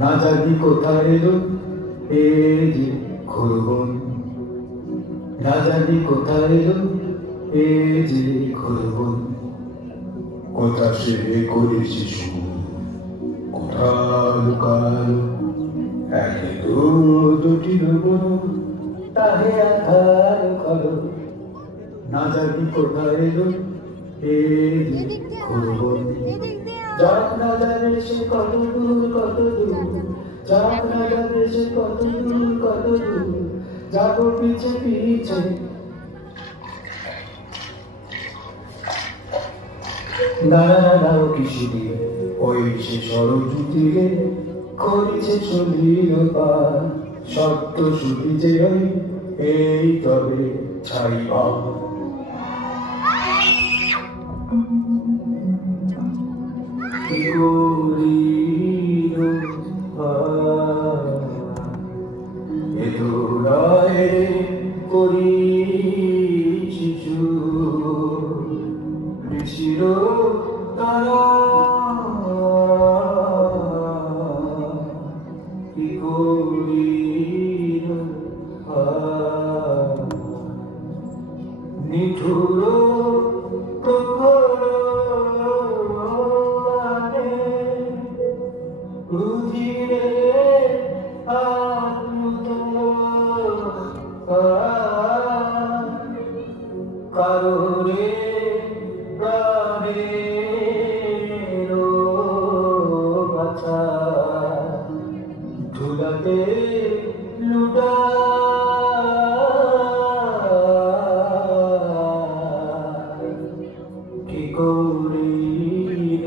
না জানি কোথায় এলো এই যে খোলবন, না জানি কোথায় এলো এ যে খরবন কোথা সে করে শিশু কোথা লুকালো একে তো দুটি বন তাহে আধার খলো না জানি কোথায় এলো এ যে খরবন যাক না জানে সে কত দূর যাক না জানে সে কত দূর যাবো পিছে পিছে নানাও কৃষি দিয়ে ওই সে সরজু তীরে করেছে চলিল পার সত্য শুধু যে ওই এই তবে ছাইবা কি করিল এ দোড়ায় করি শিশু ছিল তারা কি করিল নিঠুর রুধিরে আপ্লুত কারোরে প্রাণেরও বাছা ধুলাতে লুটা কি করিল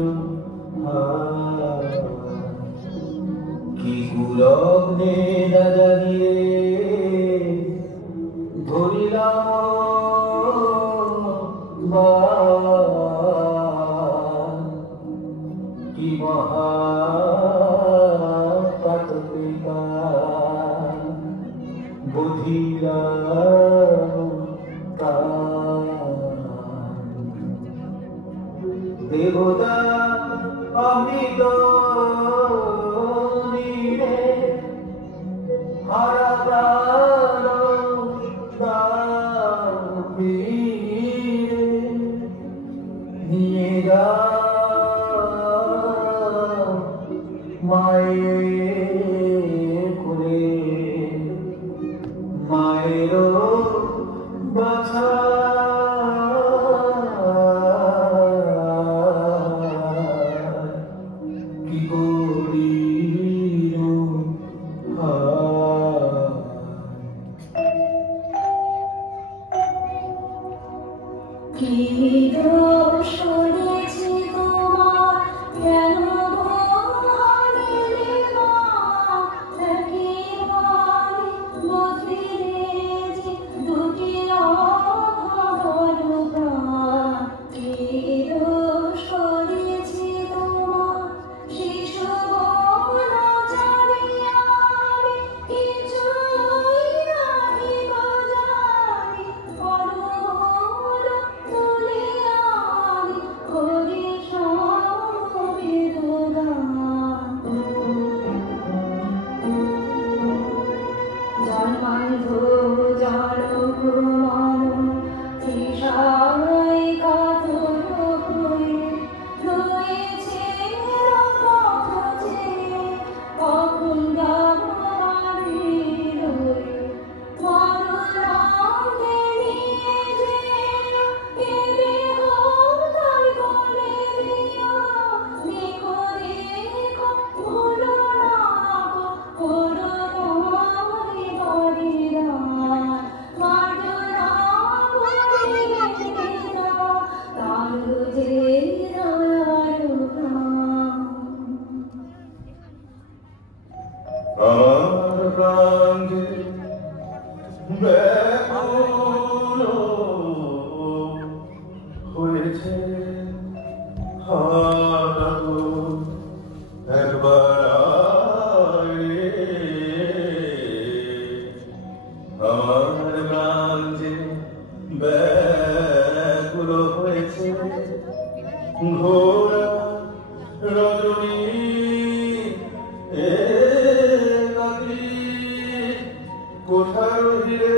কি কুলগ্নে না জাগিয়ে ধরিলাম কি মহাপাতপিতা বুধিলাম দেবতা অমৃত হারা প্রাণ নিয়ে যা মায়ের কোলে মায়েরও বাছা কি করিল কি দোষ করেছি তোমার কেন হারিলে মা একেবারে বদলে যে দুটি অভাবর প্রাণ কি দোষ করেছি তোমার শিশু না জানিয়া আমি কিছুই নাহি জানি আমার প্রাণ ব্যাকুল হয়েছে হঠাৎ একবার আমার প্রাণ যে ব্যাকুল হয়েছে ঘোরা রজনী কোথায় রহিলে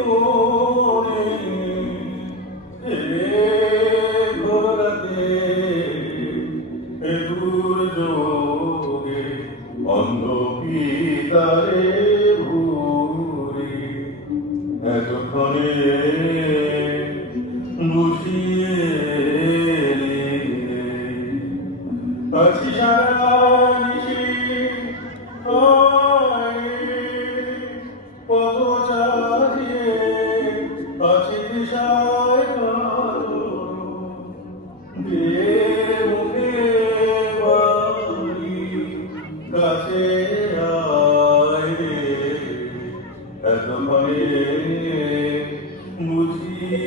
জীবনে ঘোরাতে দুর্যোগে অন্ধ পিতারে ভুরে এতক্ষণে বুঝিয়ে আছি সারা নিশি পদ চালিয়ে আছি দিশায় মুখে বাড়ি কাছে আয় রে এতক্ষণে বুঝিয়ে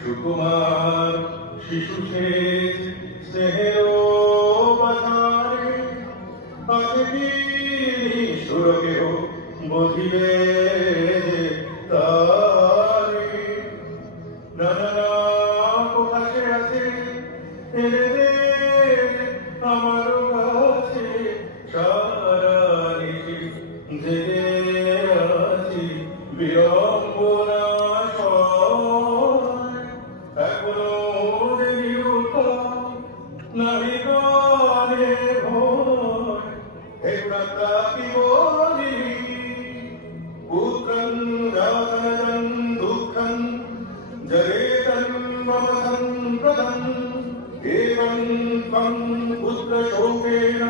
সুকুমার শিশু সেজ স্নেহের বাধারে আছে কি সুরকেও বধিবে তারে নানা কোথায় আছে এলে দে আমার কাছে সারা নিশি জেগে আছি বিড়ম্বনা নাহি কানে ভয় হে ব্রতা কি বলি পুত্রং রাজনজং দুঃখং জরেতং মম সম্প্রদং এবং ত্বং পুত্র শোকেন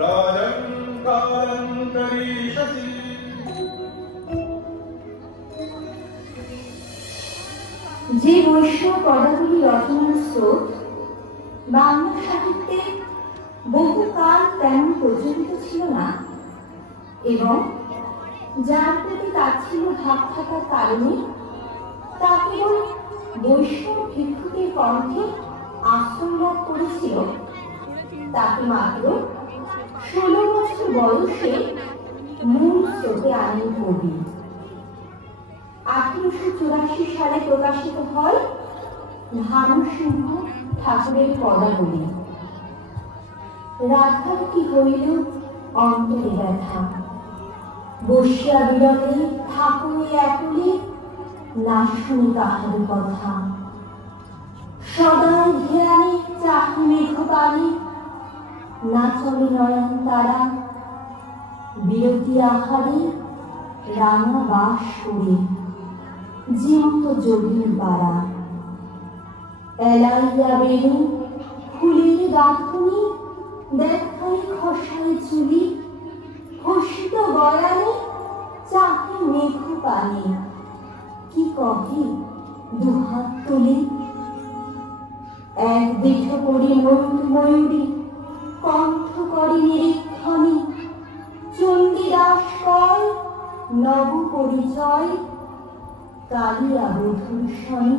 রাজং কালং করিষ্যসি। যে বৈশ্য পদাবলী রচনার স্রোত বাংলা সাহিত্যে বহুকাল তেমন প্রচলিত ছিল না এবং যার প্রতি তাচ্ছিল্য ভাব থাকার কারণে তা কেবল বৈষ্ণব ভিক্ষুকের কণ্ঠে আশ্রয় লাভ করেছিল, তাকে মাত্র 16 বছর বয়সে মূল স্রোতে আনেন কবি। 1884 সালে প্রকাশিত হয় ভানুসিংহ ঠাকুরের পদাবলী। রাধার কি হইল অন্তরে ব্যথা, বসিয়া বিরলে ঠাকুরে একলে না শুনি তাহার কথা। সদাই ধ্যানে চাহি মেঘ পানি, না চলে নয়ন তারা, বিরতি আহারে রাঙা বাস করে জীবন্ত যোগীর পাড়া। এলাইয়া বেরু ফুলের গাঁথনি, দেখাই খসায় চুলি, খসিত গয়ানে চাহে মেঘ পানি। কি কহে দুহাত তুলি, এক দেহ করি ময়ূরী, কণ্ঠ করে নিরীক্ষণী। চণ্ডীদাস নব পরিচয়, কালিয়া বধূর স্বামী।